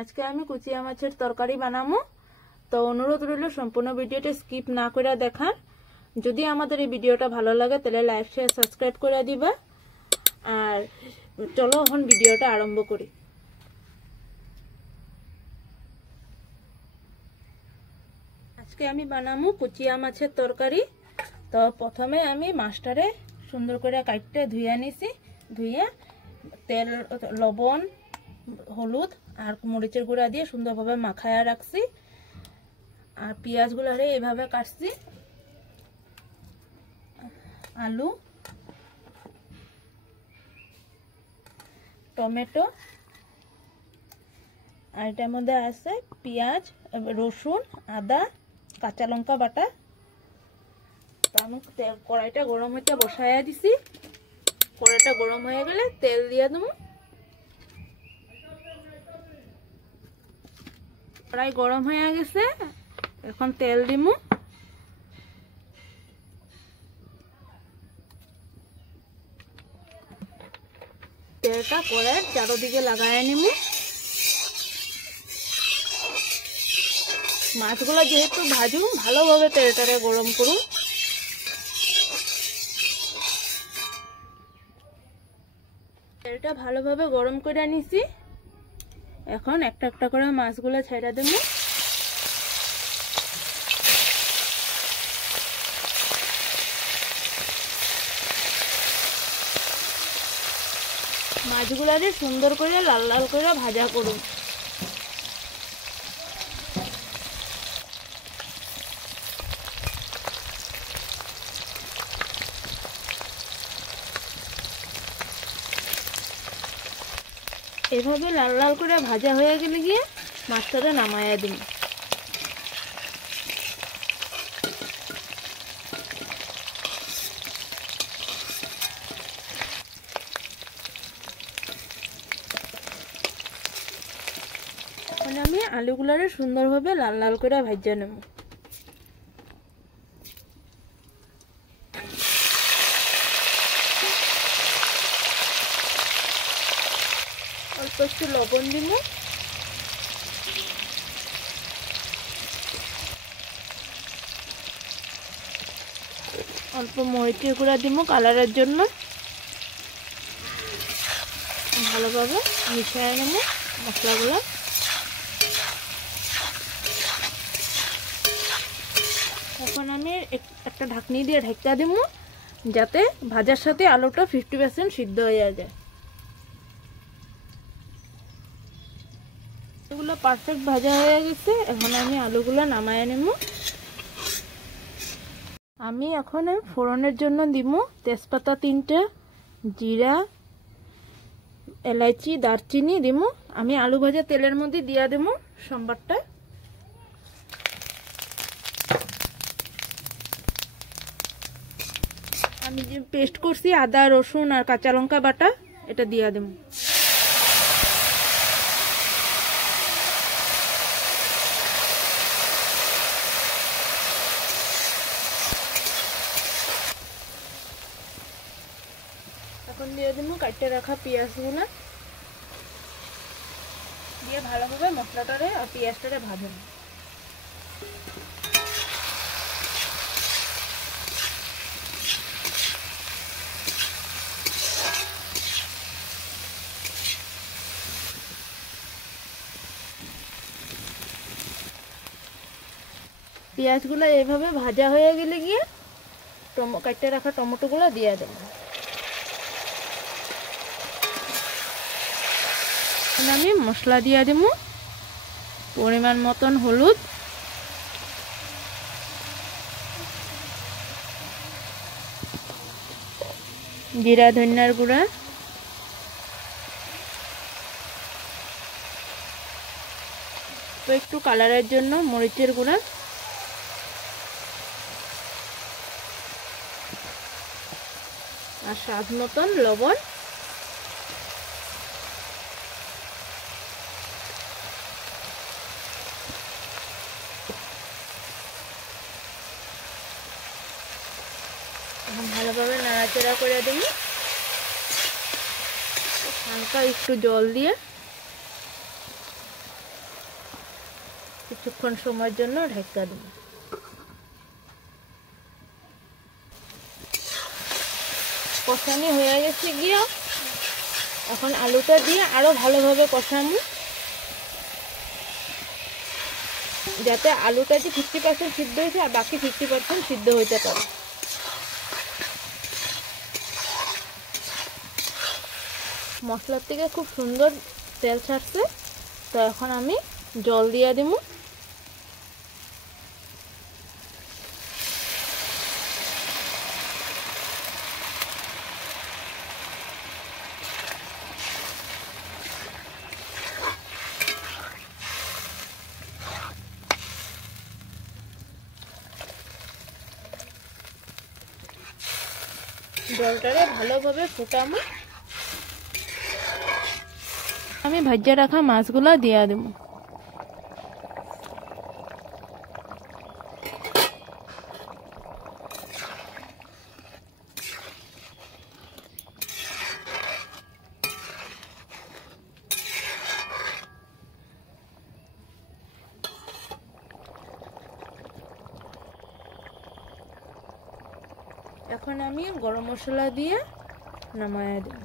আজকে আমি কুচিয়া মাছের তরকারি বানাবো। তো অনুরোধ রইল সম্পূর্ণ ভিডিওটা স্কিপ না করে দেখার। যদি আমাদের এই ভিডিওটা ভালো লাগে তাহলে লাইক শেয়ার সাবস্ক্রাইব করে দিবা। আর চলো এখন ভিডিওটা আরম্ভ করি। আজকে আমি বানাবো কুচিয়া মাছের তরকারি। তো প্রথমে আমি মাছটারে সুন্দর করে কাটতে ধুইয়া নিছি। ধুইয়া তেল লবণ হলুদ আর মরিচের গুঁড়া দিয়ে সুন্দরভাবে মাখায়া রাখছি। আর পেঁয়াজগুলারে এভাবে কাটছি। আলু টমেটো আর এটার মধ্যে আছে পেঁয়াজ রসুন আদা কাঁচা লঙ্কা বাটা। আমি কড়াইটা গরম হইতে বসাইয়া দিছি। কড়াইটা গরম হয়ে গেলে তেল দিয়ে দেবো। কড়াই গরম হয়ে গেছে, এখন তেল দিব। তেলটা কড়াইয়ের চারদিকে লাগাই নিব। মাছগুলো যেহেতু ভাজুন ভালোভাবে তেলটারে গরম করুন। তেলটা ভালোভাবে গরম করে নিছি। এখন একটা একটা করে মাছগুলো ছেড়ে দেব। মাছগুলারে সুন্দর করে লাল লাল করে ভাজা করুন। এভাবে লাল লাল করে ভাজা হয়ে গেলে গিয়ে মাছটাকে নামাইয়া দিন। এখন আমি আলুগুলারে সুন্দরভাবে লাল লাল করে ভাজা নেব। অল্প একটু লবণ দিব। অল্প মরিচের গুঁড়া দিব কালারের জন্য। ভালোভাবে মিশিয়ে নেব মশলাগুলো। এখন আমি একটা ঢাকনি দিয়ে ঢাকা দিব যাতে ভাজার সাথে আলুটা 50% সিদ্ধ হয়ে যায়। আলুগুলো পারফেক্ট ভাজা হয়ে গেছে। এখন আমি আলুগুলো নামায় নেব। আমি এখন ফোড়নের জন্য দিব তেজপাতা 3টে, জিরা এলাচি দারচিনি দিব। আমি আলু ভাজা তেলের মধ্যে দিয়ে দেব সম্বারটা। আমি যে পেস্ট করছি আদা রসুন আর কাঁচা লঙ্কা বাটা এটা দিয়ে দেব। এখন দিয়ে দেব কাটতে রাখা পেঁয়াজগুলো দিয়ে ভালোভাবে মশলাটারে আর পেঁয়াজটারে ভাজুন। পেঁয়াজগুলো এইভাবে ভাজা হয়ে গেলে গিয়ে কাটতে রাখা টমেটোগুলো দিয়ে দেব। আমি মশলা দিয়ে দেব। পরিমাণ মতন হলুদ, জিরা ধনিয়ার গুঁড়া, তো একটু কালারের জন্য মরিচের গুঁড়া, আর স্বাদ মতন লবণ। এখন ভালোভাবে নাড়াচাড়া করে দেব। হালকা একটু জল দিয়ে কিছুক্ষণ সময়ের জন্য ঢাকা দেব। কষানি হয়ে গেছে গিয়া এখন আলুটা দিয়ে আরো ভালোভাবে কষাবো, যাতে আলুটা যে 50% সিদ্ধ হয়েছে আর বাকি 50% সিদ্ধ হইতে পারে। মশলার থেকে খুব সুন্দর তেল ছাড়ছে, তো এখন আমি জল দিয়ে দিব। জলটারে ভালোভাবে ফুটাবো। আমি ভাজা রাখা মাছগুলা দিয়া দেব। এখন আমি গরম মশলা দিয়ে নামায়া দেব।